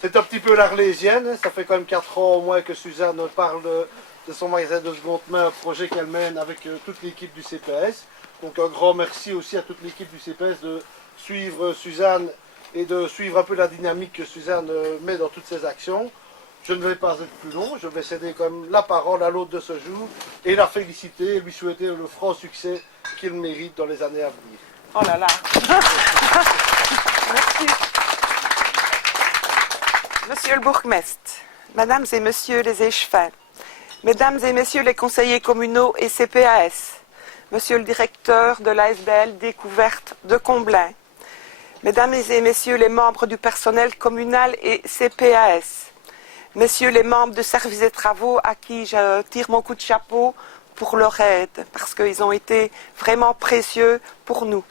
C'est un petit peu l'Arlésienne, ça fait quand même 4 ans au moins que Suzanne parle de son magasin de seconde main, un projet qu'elle mène avec toute l'équipe du CPS. Donc un grand merci aussi à toute l'équipe du CPS de suivre Suzanne et de suivre un peu la dynamique que Suzanne met dans toutes ses actions. Je ne vais pas être plus long, je vais céder quand même la parole à l'hôte de ce jour et la féliciter et lui souhaiter le franc succès qu'il mérite dans les années à venir. Oh là là. Merci. Monsieur le bourgmestre, mesdames et messieurs les échevins, mesdames et messieurs les conseillers communaux et CPAS, monsieur le directeur de l'ASBL Découverte de Comblain, mesdames et messieurs les membres du personnel communal et CPAS, messieurs les membres de service des travaux à qui je tire mon coup de chapeau pour leur aide, parce qu'ils ont été vraiment précieux pour nous.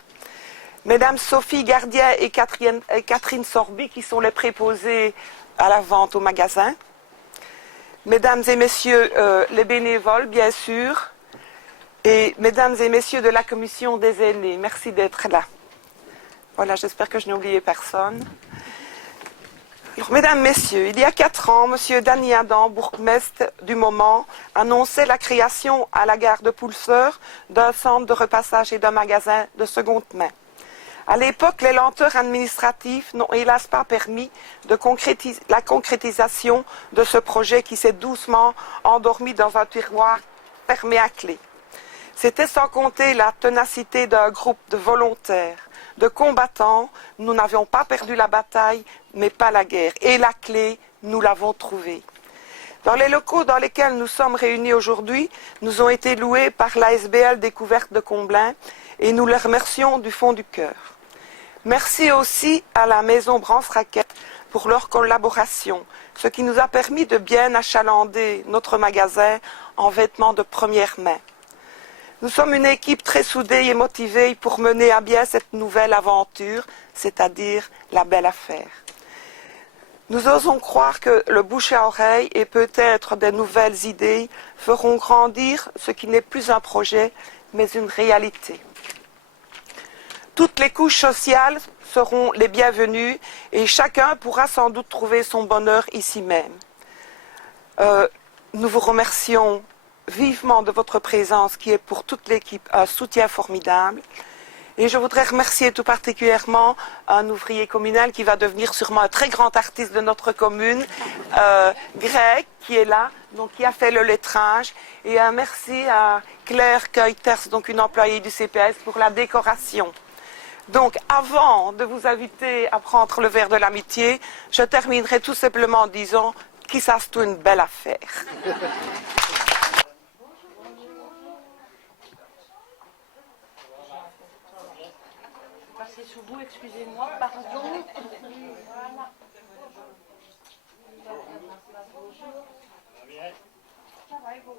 Mesdames Sophie Gardien et Catherine Sorby, qui sont les préposées à la vente au magasin. Mesdames et messieurs les bénévoles, bien sûr. Et mesdames et messieurs de la commission des aînés, merci d'être là. Voilà, j'espère que je n'ai oublié personne. Alors, mesdames, messieurs, il y a 4 ans, monsieur Danny Adam, bourgmestre du moment, annonçait la création à la gare de Poulseur d'un centre de repassage et d'un magasin de seconde main. À l'époque, les lenteurs administratives n'ont hélas pas permis la concrétisation de ce projet qui s'est doucement endormi dans un tiroir fermé à clé. C'était sans compter la ténacité d'un groupe de volontaires, de combattants. Nous n'avions pas perdu la bataille, mais pas la guerre. Et la clé, nous l'avons trouvée. Dans les locaux dans lesquels nous sommes réunis aujourd'hui, nous ont été loués par l'ASBL Découverte de Comblain et nous les remercions du fond du cœur. Merci aussi à la maison Branche-Raquette pour leur collaboration, ce qui nous a permis de bien achalander notre magasin en vêtements de première main. Nous sommes une équipe très soudée et motivée pour mener à bien cette nouvelle aventure, c'est-à-dire la belle affaire. Nous osons croire que le bouche à oreille et peut-être des nouvelles idées feront grandir ce qui n'est plus un projet, mais une réalité. Toutes les couches sociales seront les bienvenues et chacun pourra sans doute trouver son bonheur ici même. Nous vous remercions vivement de votre présence qui est pour toute l'équipe un soutien formidable. Et je voudrais remercier tout particulièrement un ouvrier communal qui va devenir sûrement un très grand artiste de notre commune, Greg, qui est là, donc qui a fait le lettrage. Et un merci à Claire Keuters, donc une employée du CPS, pour la décoration. Donc, avant de vous inviter à prendre le verre de l'amitié, je terminerai tout simplement en disant qu'il s'asse tout une belle affaire. Passez sous vous, excusez-moi, pardon. Voilà. Ça va, et vous?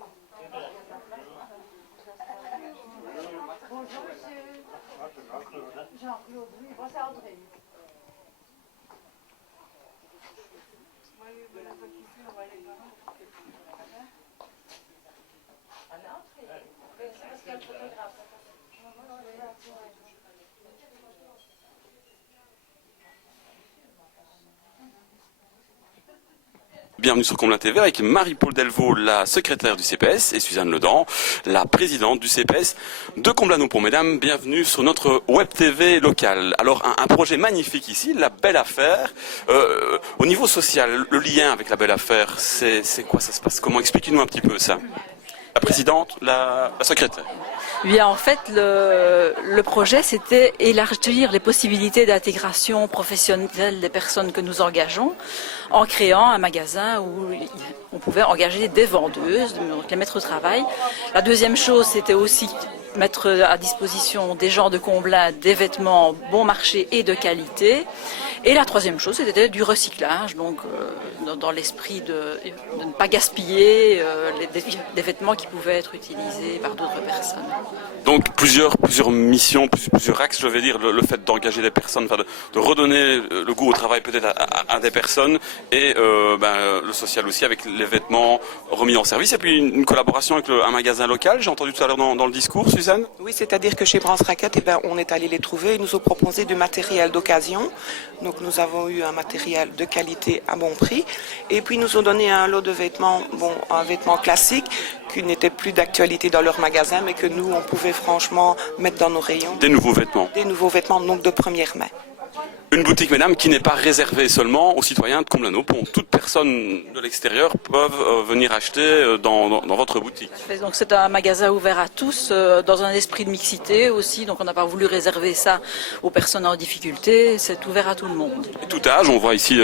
Bonjour, monsieur. Jean-Claude, oui, bon, c'est André. Oui, la fois qu'il fait, on va aller voir. À l'entrée? C'est parce qu'il y a le photographe. Bienvenue sur Comblain TV avec Marie-Paul Delvaux, la secrétaire du CPS, et Suzanne Ledan, la présidente du CPS de Comblain-Pont. Mesdames, bienvenue sur notre web TV locale. Alors, un projet magnifique ici, la belle affaire. Au niveau social, le lien avec la belle affaire, c'est quoi, ça se passe comment? Expliquez-nous un petit peu ça. La présidente, la secrétaire. Bien, en fait, le projet, c'était élargir les possibilités d'intégration professionnelle des personnes que nous engageons en créant un magasin où on pouvait engager des vendeuses, donc les mettre au travail. La deuxième chose, c'était aussi mettre à disposition des gens de Comblain des vêtements bon marché et de qualité. Et la troisième chose, c'était du recyclage, donc dans l'esprit de ne pas gaspiller des vêtements qui pouvaient être utilisés par d'autres personnes. Donc plusieurs missions, plusieurs axes, je vais dire, le fait d'engager des personnes, enfin de redonner le goût au travail peut-être à des personnes, et le social aussi avec les vêtements remis en service, et puis une collaboration avec un magasin local, j'ai entendu tout à l'heure dans le discours, Suzanne. Oui, c'est-à-dire que chez Branche-Raquette, on est allé les trouver, ils nous ont proposé du matériel d'occasion. Donc nous avons eu un matériel de qualité à bon prix. Et puis nous ont donné un lot de vêtements, un vêtement classique qui n'était plus d'actualité dans leur magasin, mais que nous, on pouvait franchement mettre dans nos rayons. Des nouveaux vêtements. Des nouveaux vêtements, donc de première main. Une boutique, mesdames, qui n'est pas réservée seulement aux citoyens de Comblain-au-Pont. Toute personne de l'extérieur peuvent venir acheter dans votre boutique. Donc c'est un magasin ouvert à tous, dans un esprit de mixité aussi. Donc on n'a pas voulu réserver ça aux personnes en difficulté. C'est ouvert à tout le monde. Et tout âge, on voit ici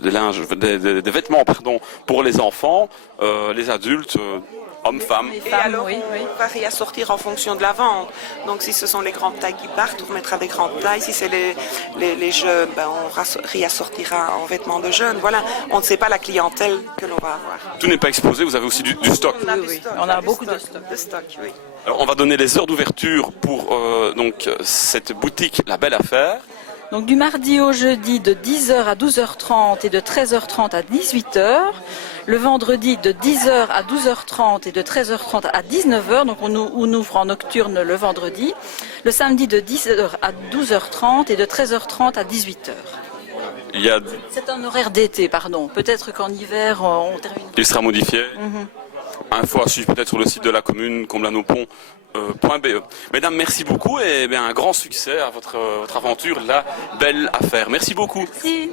des vêtements pour les enfants, les adultes, hommes, femmes. Les Et femmes, alors, oui. on va réassortir en fonction de la vente. Donc, si ce sont les grandes tailles qui partent, on remettra des grandes tailles. Si c'est les jeunes, on réassortira en vêtements de jeunes. Voilà, on ne sait pas la clientèle que l'on va avoir. Tout n'est pas exposé, vous avez aussi du stock. On a beaucoup de stock. Oui. Alors, on va donner les heures d'ouverture pour cette boutique La Belle Affaire. Donc du mardi au jeudi de 10h à 12h30 et de 13h30 à 18h. Le vendredi de 10h à 12h30 et de 13h30 à 19h. Donc on ouvre en nocturne le vendredi. Le samedi de 10h à 12h30 et de 13h30 à 18h. C'est un horaire d'été, pardon. Peut-être qu'en hiver, on termine. Il sera modifié. Info à suivre peut-être sur le site de la commune comblain-au-pont.be. Mesdames, merci beaucoup et un grand succès à votre aventure, La Belle Affaire. Merci beaucoup. Merci.